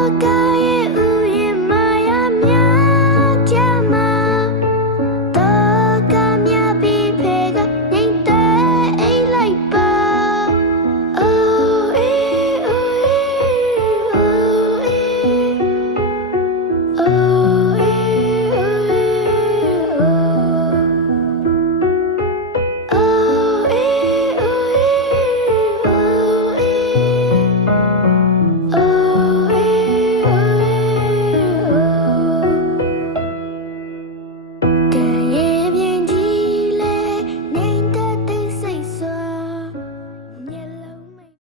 我该。